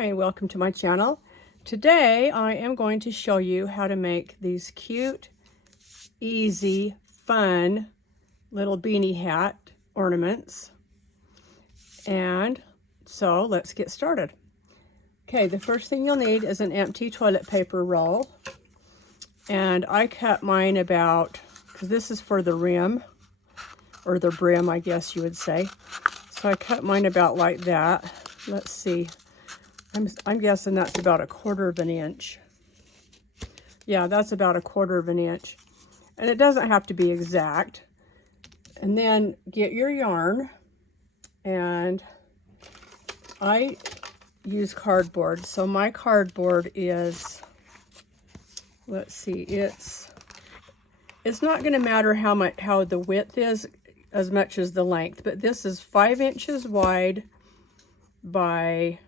Hi, welcome to my channel. Today I am going to show you how to make these cute, easy, fun little beanie hat ornaments. And so let's get started. Okay, the first thing you'll need is an empty toilet paper roll. And I cut mine about, because this is for the rim, or the brim, I guess you would say. So I cut mine about like that. Let's see. I'm guessing that's about 1/4 of an inch. Yeah, that's about 1/4 of an inch. And it doesn't have to be exact. And then get your yarn. And I use cardboard. So my cardboard is, let's see, it's not going to matter how the width is as much as the length. But this is 5 inches wide by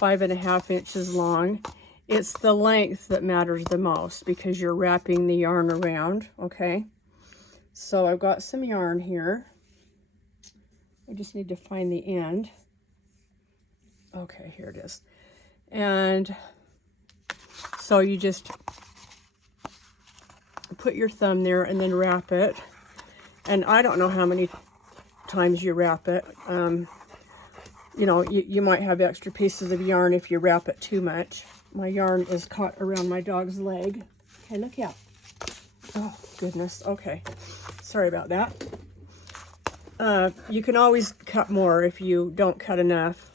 5.5 inches long. It's the length that matters the most because you're wrapping the yarn around, okay? So I've got some yarn here. I just need to find the end. Okay, here it is. And so you just put your thumb there and then wrap it. And I don't know how many times you wrap it. You know, you might have extra pieces of yarn if you wrap it too much. My yarn is caught around my dog's leg. Okay, look out. Oh, goodness. Okay. Sorry about that. You can always cut more if you don't cut enough.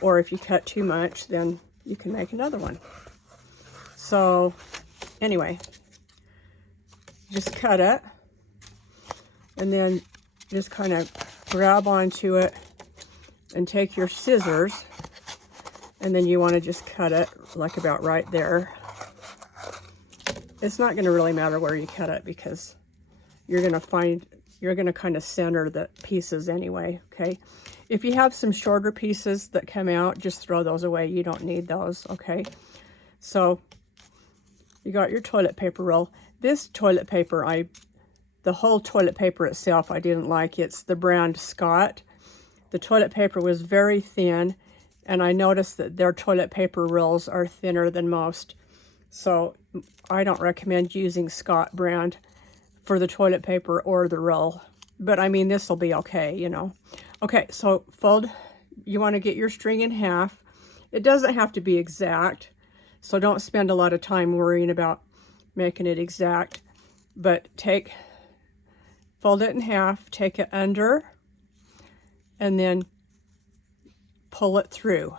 Or if you cut too much, then you can make another one. So, anyway, just cut it. And then just kind of grab onto it. And take your scissors, and then you want to just cut it like about right there. It's not going to really matter where you cut it because you're going to kind of center the pieces anyway, okay? If you have some shorter pieces that come out, just throw those away. You don't need those, okay? So you got your toilet paper roll. This toilet paper, the whole toilet paper itself, I didn't like. It's the brand Scott. The toilet paper was very thin, and I noticed that their toilet paper rolls are thinner than most. So I don't recommend using Scott brand for the toilet paper or the roll. But I mean, this will be okay, you know. Okay, so you want to get your string in half. It doesn't have to be exact, so don't spend a lot of time worrying about making it exact. But fold it in half, take it under, and then pull it through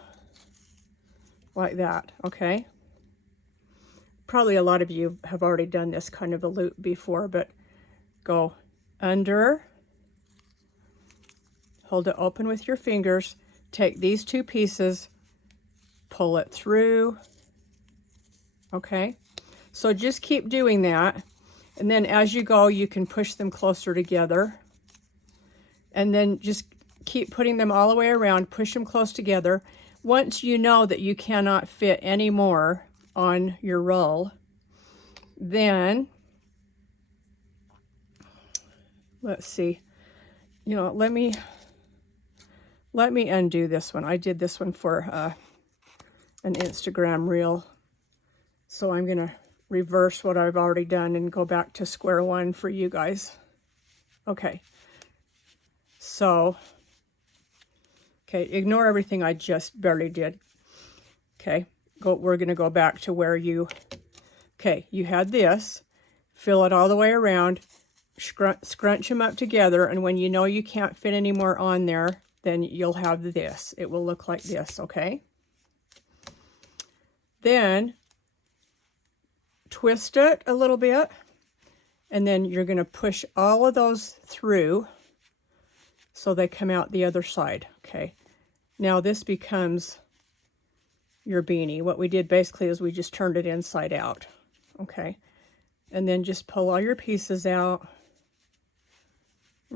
like that, okay? Probably a lot of you have already done this kind of a loop before, but go under, hold it open with your fingers, take these two pieces, pull it through, okay? So just keep doing that, and then as you go, you can push them closer together, and then just keep putting them all the way around, push them close together. Once you know that you cannot fit any more on your roll, then, let's see, you know, let me undo this one. I did this one for an Instagram reel. So I'm gonna reverse what I've already done and go back to square one for you guys. Okay, so, okay, ignore everything I just barely did. Okay, we're going to go back to where you had this. Fill it all the way around. Scrunch them up together. And when you know you can't fit any more on there, then you'll have this. It will look like this, okay? Then twist it a little bit. And then you're going to push all of those through so they come out the other side, okay? Now this becomes your beanie. What we did basically is we just turned it inside out, okay? And then just pull all your pieces out,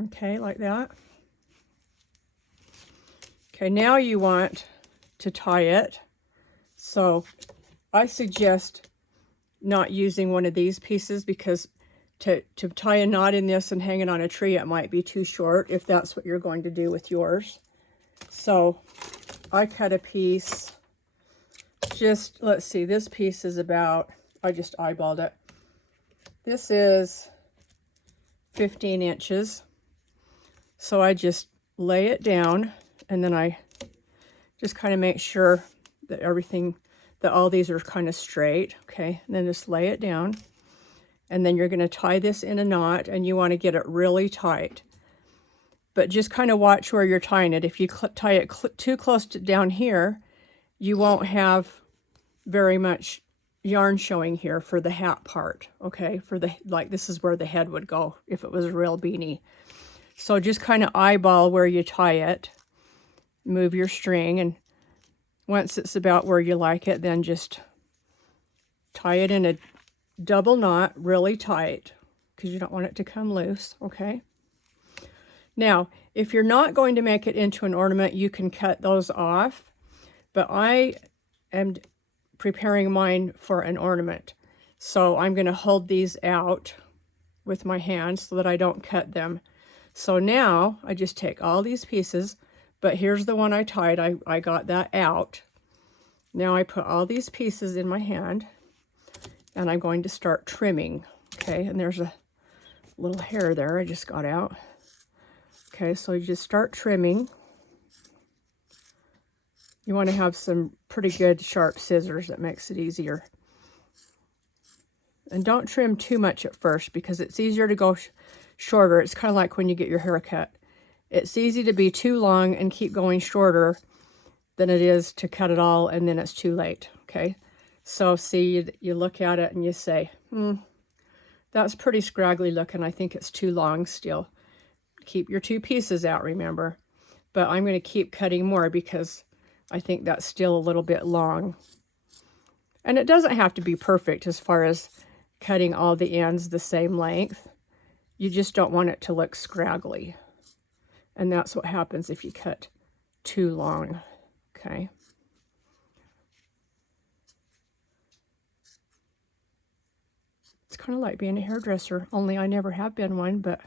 okay, like that. Okay, now you want to tie it. So I suggest not using one of these pieces because to tie a knot in this and hang it on a tree, it might be too short if that's what you're going to do with yours. So I cut a piece, just, let's see, this piece is about, I just eyeballed it. This is 15 inches. So I just lay it down, and then I just kind of make sure that everything, that all these are kind of straight, okay? And then just lay it down. And then you're going to tie this in a knot, and you want to get it really tight. But just kind of watch where you're tying it. If you tie it too close to down here, you won't have very much yarn showing here for the hat part, okay? For the, like, this is where the head would go if it was a real beanie. So just kind of eyeball where you tie it, move your string, and once it's about where you like it, then just tie it in a double knot really tight, because you don't want it to come loose, okay? Now, if you're not going to make it into an ornament, you can cut those off, but I am preparing mine for an ornament. So I'm going to hold these out with my hands so that I don't cut them. So now I just take all these pieces, but here's the one I tied. I got that out. Now I put all these pieces in my hand, and I'm going to start trimming. Okay, and there's a little hair there I just got out. Okay, so you just start trimming. You want to have some pretty good sharp scissors. That makes it easier. And don't trim too much at first, because it's easier to go shorter. It's kind of like when you get your hair cut. It's easy to be too long and keep going shorter than it is to cut it all and then it's too late, okay? So see, you look at it and you say, that's pretty scraggly looking. I think it's too long still. Keep your two pieces out, remember. But I'm going to keep cutting more because I think that's still a little bit long. And it doesn't have to be perfect as far as cutting all the ends the same length. You just don't want it to look scraggly. And that's what happens if you cut too long, okay? It's kind of like being a hairdresser, only I never have been one, but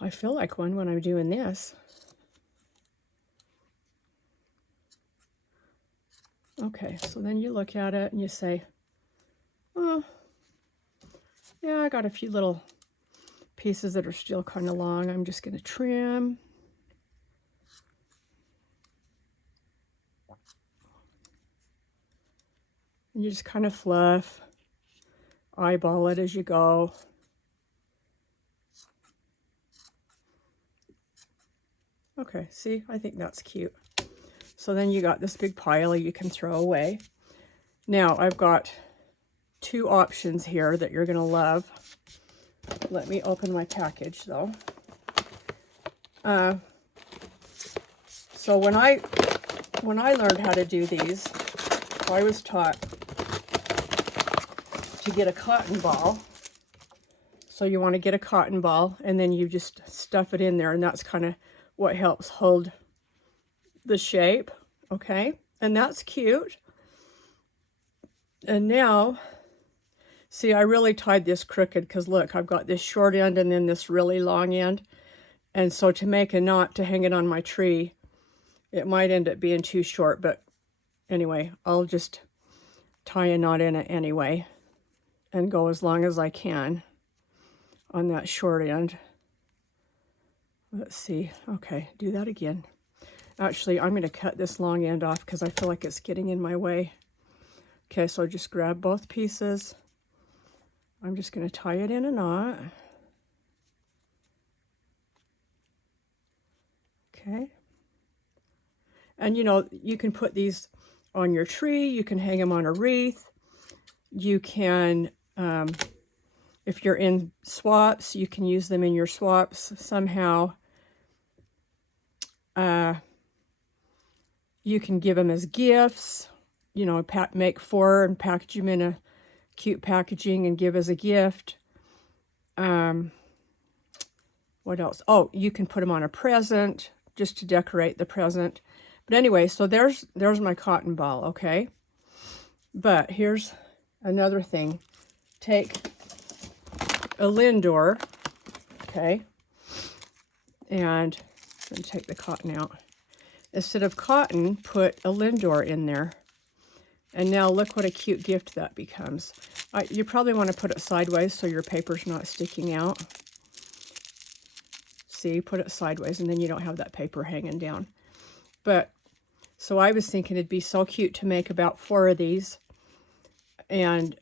I feel like one when I'm doing this. Okay, so then you look at it and you say, oh, yeah, I got a few little pieces that are still kind of long. I'm just going to trim. And you just kind of fluff, eyeball it as you go. Okay, see, I think that's cute. So then you got this big pile you can throw away. Now I've got two options here that you're going to love. Let me open my package though. So when I learned how to do these, I was taught to get a cotton ball. So you want to get a cotton ball and then you just stuff it in there, and that's kind of what helps hold the shape, okay? And that's cute. And now, see, I really tied this crooked because look, I've got this short end and then this really long end. And so to make a knot to hang it on my tree, it might end up being too short, but anyway, I'll just tie a knot in it anyway and go as long as I can on that short end. Let's see. Okay, do that again. Actually, I'm going to cut this long end off because I feel like it's getting in my way. Okay, so just grab both pieces. I'm just going to tie it in a knot. Okay. And you know, you can put these on your tree. You can hang them on a wreath. You can, if you're in swaps, you can use them in your swaps somehow. You can give them as gifts, you know, make 4 and package them in a cute packaging and give as a gift. What else? Oh, you can put them on a present just to decorate the present. But anyway, so there's my cotton ball, okay? But here's another thing. Take a Lindor, okay? And let me take the cotton out. instead of cotton, put a Lindor in there. And now look what a cute gift that becomes. You probably want to put it sideways so your paper's not sticking out. See, put it sideways and then you don't have that paper hanging down. But, so I was thinking it'd be so cute to make about 4 of these and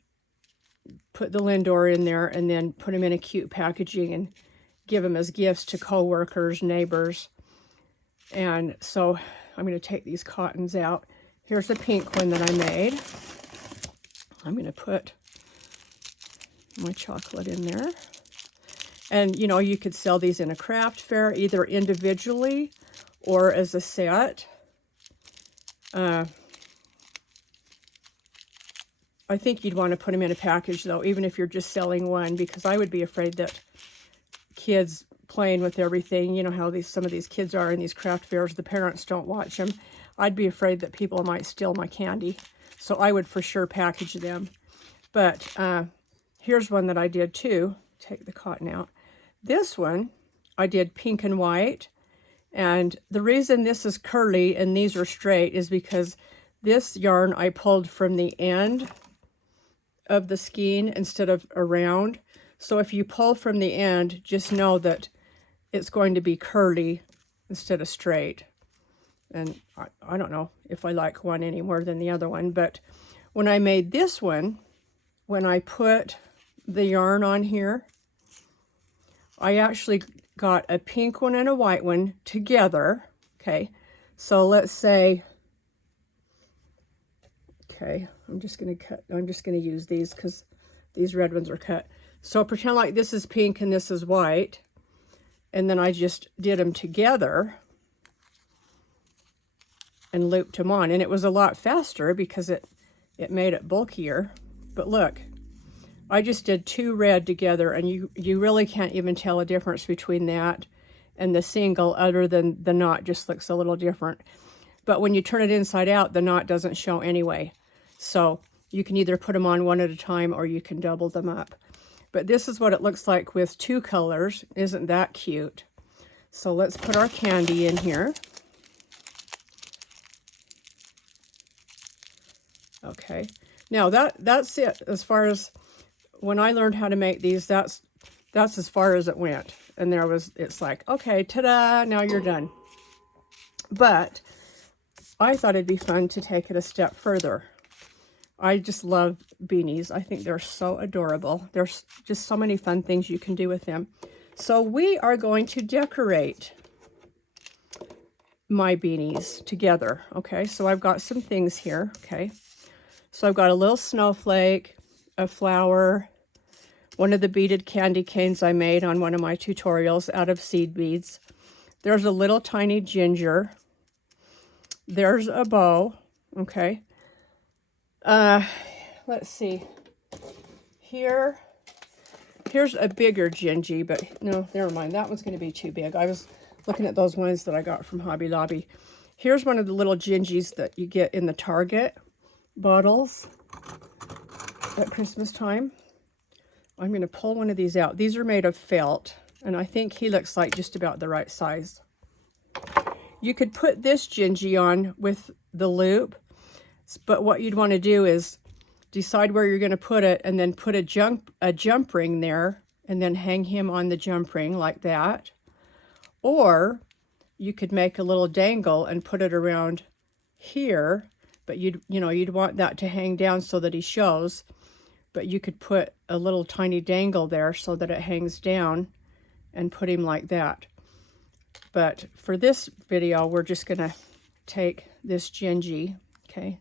put the Lindor in there and then put them in a cute packaging and give them as gifts to coworkers, neighbors. And so I'm going to take these cottons out. Here's a pink one that I made. I'm going to put my chocolate in there. And, you know, you could sell these in a craft fair, either individually or as a set. I think you'd want to put them in a package, though, even if you're just selling one, because I would be afraid that kids playing with everything, you know how some of these kids are in these craft fairs, the parents don't watch them. I'd be afraid that people might steal my candy. So I would for sure package them. But here's one that I did too. Take the cotton out. This one, I did pink and white. And the reason this is curly and these are straight is because this yarn I pulled from the end of the skein instead of around. So if you pull from the end, just know that it's going to be curly instead of straight. And I don't know if I like one any more than the other one, but when I made this one, when I put the yarn on here, I actually got a pink one and a white one together. Okay, so let's say, okay, I'm just going to use these because these red ones are cut. So pretend like this is pink and this is white, and then I just did them together and looped them on, and it was a lot faster because it made it bulkier. But look, I just did 2 red together, and you really can't even tell a difference between that and the single, other than the knot just looks a little different. But when you turn it inside out, the knot doesn't show anyway. So you can either put them on one at a time or you can double them up. But this is what it looks like with 2 colors. Isn't that cute? So let's put our candy in here. Okay, now that's it. As far as when I learned how to make these, that's as far as it went. And it's like, okay, ta-da, now you're done. But I thought it'd be fun to take it a step further. I just love beanies. I think they're so adorable. There's just so many fun things you can do with them. So we are going to decorate my beanies together. Okay, so I've got some things here. Okay, so I've got a little snowflake, a flower, one of the beaded candy canes I made on one of my tutorials out of seed beads. There's a little tiny ginger. There's a bow. Okay. Let's see. Here's a bigger gingy, but no, never mind. That one's going to be too big. I was looking at those ones that I got from Hobby Lobby. Here's one of the little gingies that you get in the Target bottles at Christmas time. I'm going to pull one of these out. These are made of felt, and I think he looks like just about the right size. You could put this gingy on with the loop, but what you'd want to do is decide where you're going to put it and then put a jump ring there and then hang him on the jump ring like that. Or you could make a little dangle and put it around here, but you'd want that to hang down so that he shows. But you could put a little tiny dangle there so that it hangs down and put him like that. But for this video, we're just going to take this gingy, okay?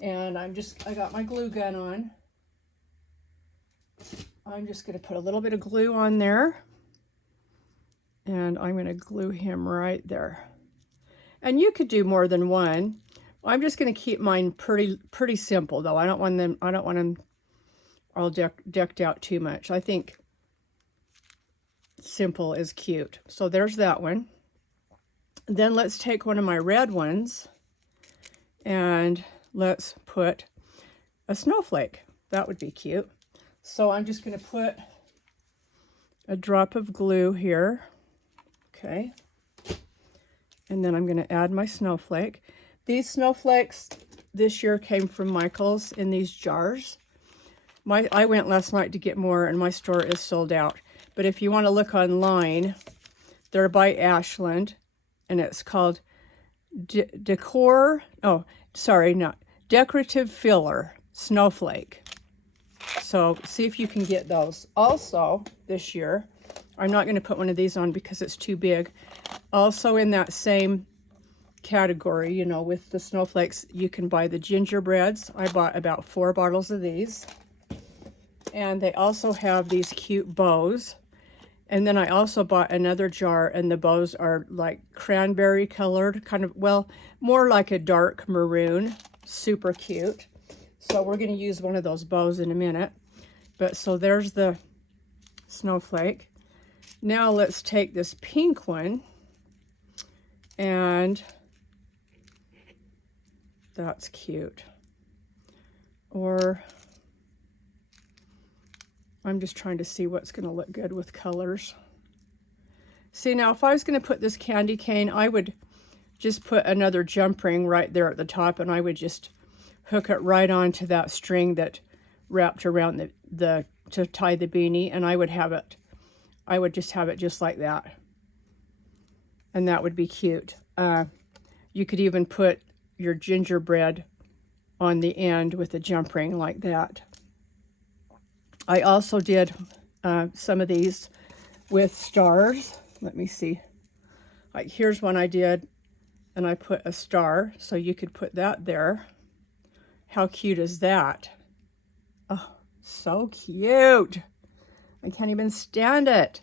And I got my glue gun on. I'm just going to put a little bit of glue on there. And I'm going to glue him right there. And you could do more than one. I'm just going to keep mine pretty simple, though. I don't want them all decked out too much. I think simple is cute. So there's that one. Then let's take one of my red ones and let's put a snowflake. That would be cute. So I'm just going to put a drop of glue here. Okay. And then I'm going to add my snowflake. These snowflakes this year came from Michael's in these jars. I went last night to get more, and my store is sold out. But if you want to look online, they're by Ashland, and it's called Decorative Filler Snowflake. So see if you can get those. Also, this year, I'm not going to put one of these on because it's too big. Also in that same category, you know, with the snowflakes, you can buy the gingerbreads. I bought about 4 bottles of these. And they also have these cute bows. And then I also bought another jar, and the bows are like cranberry colored, kind of, well, more like a dark maroon. Super cute. So we're going to use one of those bows in a minute. But so there's the snowflake. Now let's take this pink one, and that's cute. Or I'm just trying to see what's going to look good with colors. See, now if I was going to put this candy cane, I would just put another jump ring right there at the top, and I would just hook it right onto that string that wrapped around to tie the beanie, and I would just have it just like that. And that would be cute. You could even put your gingerbread on the end with a jump ring like that. I also did some of these with stars. Let me see. Like here's one I did, and I put a star, so you could put that there. How cute is that? Oh, so cute. I can't even stand it.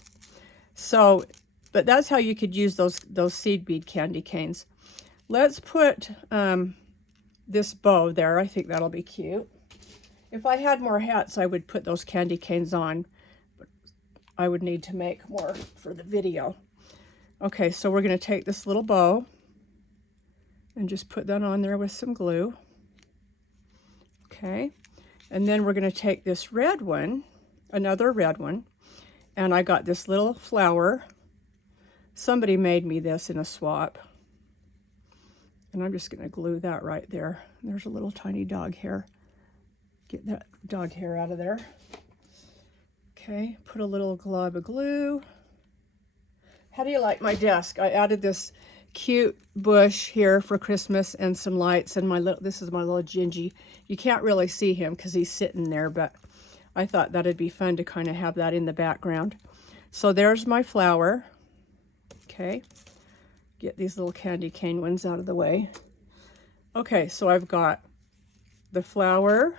So, but that's how you could use those seed bead candy canes. Let's put this bow there. I think that'll be cute. If I had more hats, I would put those candy canes on, but I would need to make more for the video. Okay, so we're going to take this little bow and just put that on there with some glue. Okay, and then we're going to take this red one, another red one, and I got this little flower. Somebody made me this in a swap. And I'm just going to glue that right there. There's a little tiny dog hair. Get that dog hair out of there. Okay, put a little glob of glue. How do you like my desk? I added this cute bush here for Christmas and some lights, and this is my little Gingy. You can't really see him because he's sitting there, but I thought that'd be fun to kind of have that in the background. So there's my flower. Okay, get these little candy cane ones out of the way. Okay, so I've got the flower,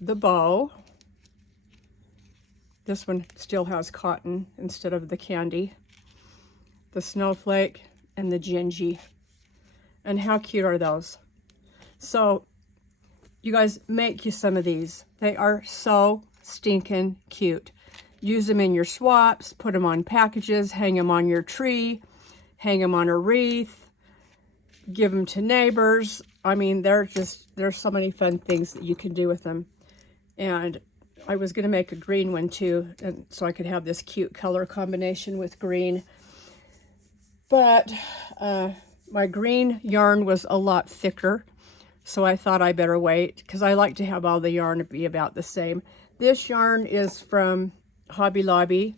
the bow. This one still has cotton instead of the candy. The snowflake and the gingy. And how cute are those? So you guys, make you some of these. They are so stinking cute. Use them in your swaps, put them on packages, hang them on your tree, hang them on a wreath, give them to neighbors. I mean, there's so many fun things that you can do with them. And I was going to make a green one too, and so I could have this cute color combination with green. But my green yarn was a lot thicker, so I thought I better wait because I like to have all the yarn be about the same. This yarn is from Hobby Lobby,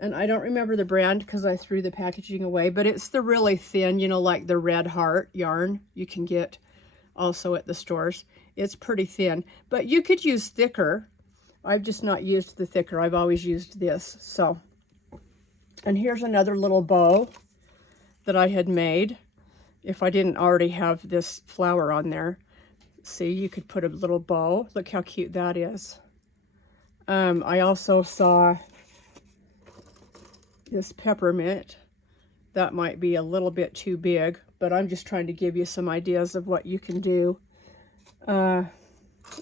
and I don't remember the brand because I threw the packaging away, but it's the really thin, you know, like the Red Heart yarn you can get also at the stores. It's pretty thin, but you could use thicker. I've just not used the thicker. I've always used this. So, and here's another little bow that I had made. If I didn't already have this flower on there, see, you could put a little bow. Look how cute that is. I also saw this peppermint. That might be a little bit too big, but I'm just trying to give you some ideas of what you can do. Let's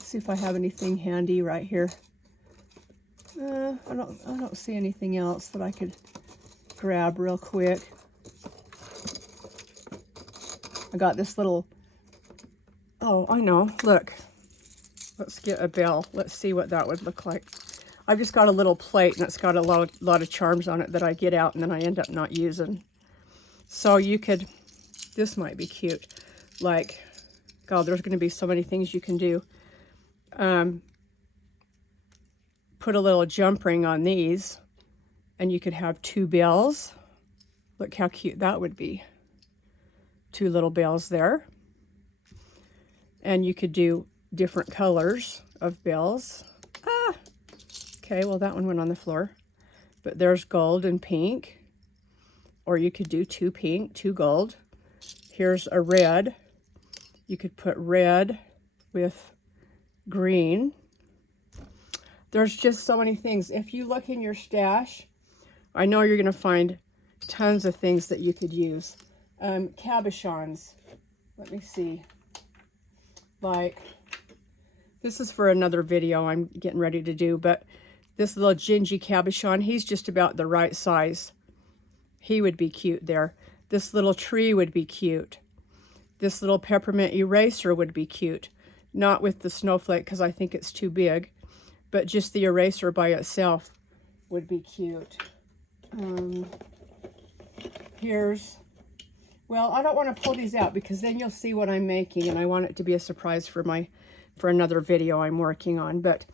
see if I have anything handy right here. I don't see anything else that I could grab real quick. I got this little, oh, I know, look. Let's get a bell. Let's see what that would look like. I've just got a little plate, and it's got a lot of charms on it that I get out and then I end up not using. So you could, this might be cute. Like, God, there's going to be so many things you can do. Put a little jump ring on these, and you could have 2 bells. Look how cute that would be. 2 little bells there. And you could do different colors of bells. Ah! Okay, well that one went on the floor. But there's gold and pink. Or you could do 2 pink, 2 gold. Here's a red. You could put red with green. There's just so many things. If you look in your stash, I know you're going to find tons of things that you could use. Cabochons. Let me see. Like, this is for another video I'm getting ready to do, but this little Gingy cabochon, he's just about the right size. He would be cute there. This little tree would be cute. This little peppermint eraser would be cute. Not with the snowflake because I think it's too big, but just the eraser by itself would be cute. Here's, well, I don't want to pull these out because then you'll see what I'm making, and I want it to be a surprise for another video I'm working on. But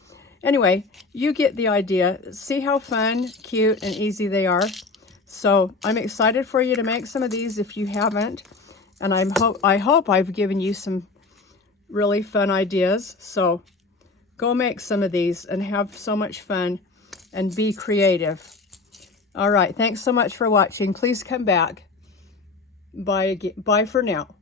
anyway, you get the idea. See how fun, cute, and easy they are. So I'm excited for you to make some of these if you haven't, and I hope I've given you some really fun ideas. So go make some of these and have so much fun and be creative. All right, thanks so much for watching. Please come back. Bye for now.